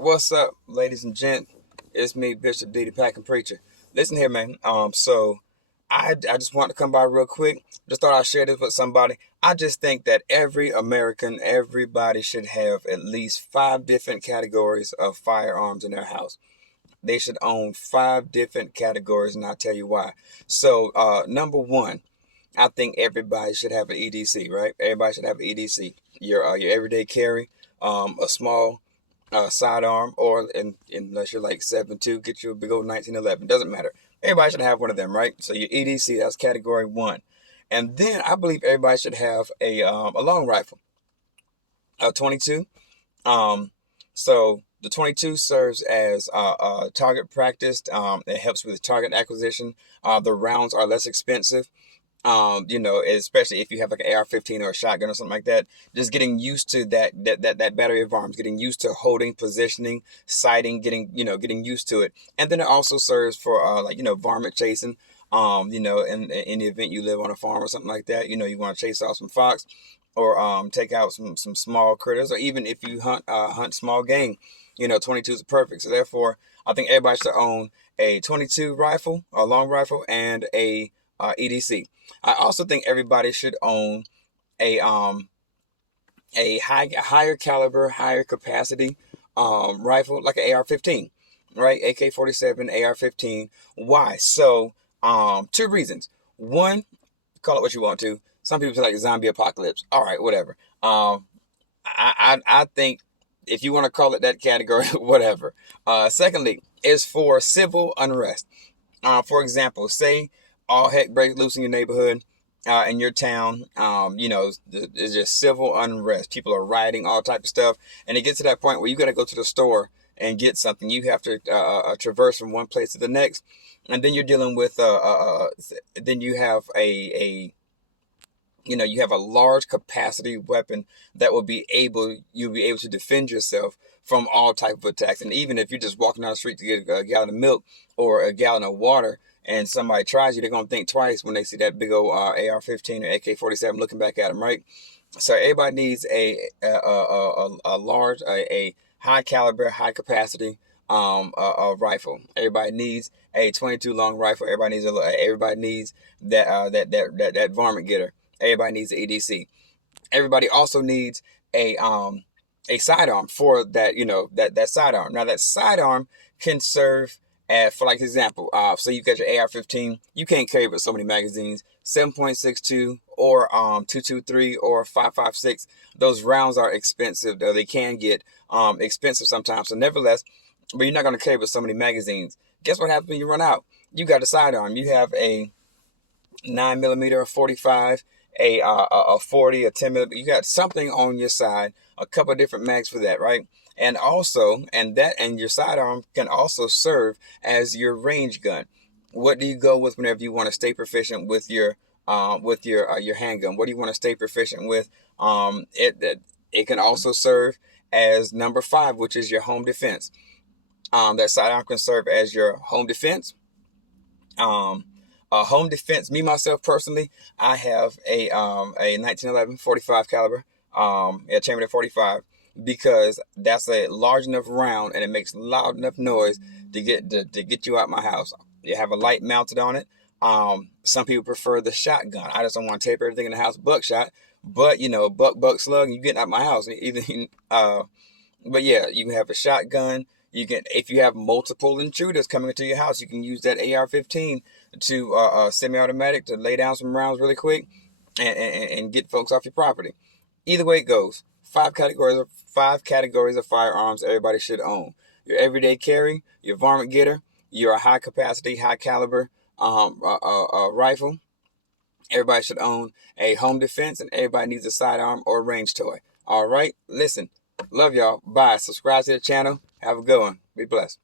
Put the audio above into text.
What's up, ladies and gents? It's me, Bishop D, the Packing Preacher. Listen here, man. I just want to come by real quick. Just thought I'd share this with somebody. I just think that every American, everybody should have at least five different categories of firearms in their house. They should own five different categories, and I'll tell you why. Number one, I think everybody should have an EDC, right? Everybody should have an EDC. Your everyday carry, a small sidearm, or unless you're like 7'2", get you a big old 1911. Doesn't matter. Everybody should have one of them, right? So your EDC, that's category one. And then I believe everybody should have a long rifle, a 22. Um, so the 22 serves as target practice. It helps with target acquisition. The rounds are less expensive. Especially if you have like an AR-15 or a shotgun or something like that, just getting used to that battery of arms, getting used to holding, positioning, sighting, getting used to it. And then it also serves for varmint chasing. In the event you live on a farm or something like that, you want to chase off some fox or take out some small critters, or even if you hunt small game, 22s are perfect. So therefore, I think everybody should own a 22 rifle, a long rifle, and a EDC. I also think everybody should own a higher caliber, higher capacity rifle, like an AR-15, right? AK-47, AR-15. Why? So two reasons. One, call it what you want to. Some people say like zombie apocalypse. All right, whatever. I think if you want to call it that category, whatever. Secondly, is for civil unrest. For example, say all heck breaks loose in your neighborhood, in your town. It's just civil unrest. People are rioting, all type of stuff, and it gets to that point where you got to go to the store and get something. You have to traverse from one place to the next, and then you're dealing with then you have you have a large capacity weapon that you'll be able to defend yourself from all type of attacks. And even if you're just walking down the street to get a gallon of milk or a gallon of water, and somebody tries you, they're gonna think twice when they see that big old AR-15 or AK-47 looking back at them, right? So everybody needs a large, a high caliber, high capacity a rifle. Everybody needs a 22 long rifle. Everybody needs that varmint getter. Everybody needs an EDC. Everybody also needs a sidearm for that, that sidearm. Now that sidearm can serve for like example, so you got your AR-15, you can't carry but so many magazines, 7.62 or 223 or 5.56. Those rounds are expensive, though they can get expensive sometimes. So nevertheless, but you're not going to carry but so many magazines. Guess what happens when you run out? You got a sidearm. You have a 9mm, a 45, a 40, a 10mm. You got something on your side, a couple of different mags for that, right? And also, and your sidearm can also serve as your range gun. What do you go with whenever you want to stay proficient with your handgun? What do you want to stay proficient with? It can also serve as number five, which is your home defense. That sidearm can serve as your home defense. Home defense. Me myself personally, I have a 1911 45 caliber, a chambered 45, because that's a large enough round and it makes loud enough noise to get you out my house. You have a light mounted on it. Some people prefer the shotgun. I just don't want to tape everything in the house buckshot, but buck slug, and you getting out my house. But yeah, you can have a shotgun. You can, if you have multiple intruders coming into your house, you can use that AR-15 to semi-automatic to lay down some rounds really quick and get folks off your property. Either way it goes, five categories of firearms everybody should own: your everyday carry, your varmint getter, your high capacity, high caliber rifle. Everybody should own a home defense, and everybody needs a sidearm or a range toy. All right, listen. Love y'all. Bye. Subscribe to the channel. Have a good one. Be blessed.